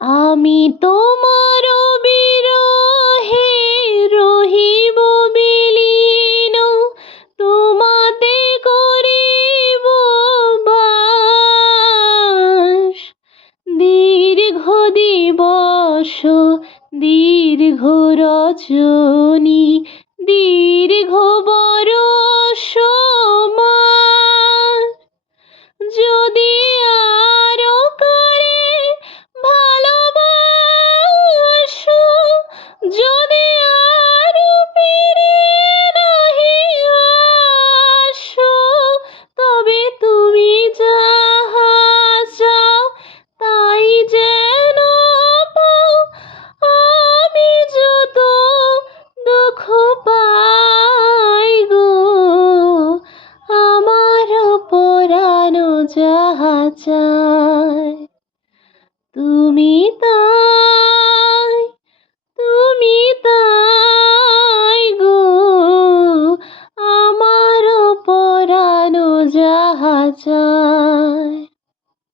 আমি তোমার বিরহে রহিব বিলীন, তোমাতে করিব বাস। দীর্ঘ দিবস দীর্ঘ রজনী দীর্ঘ বরষ মাস, যদি আরো কারে ভালোবাসো, যদি আরো ফিরে নাহি আসো, তবে তুমি যাহা চাও তাই যেন পাও। আমি যত দুঃখ পাই গো, আমার পরাণ যাহা চায়, তুমি তা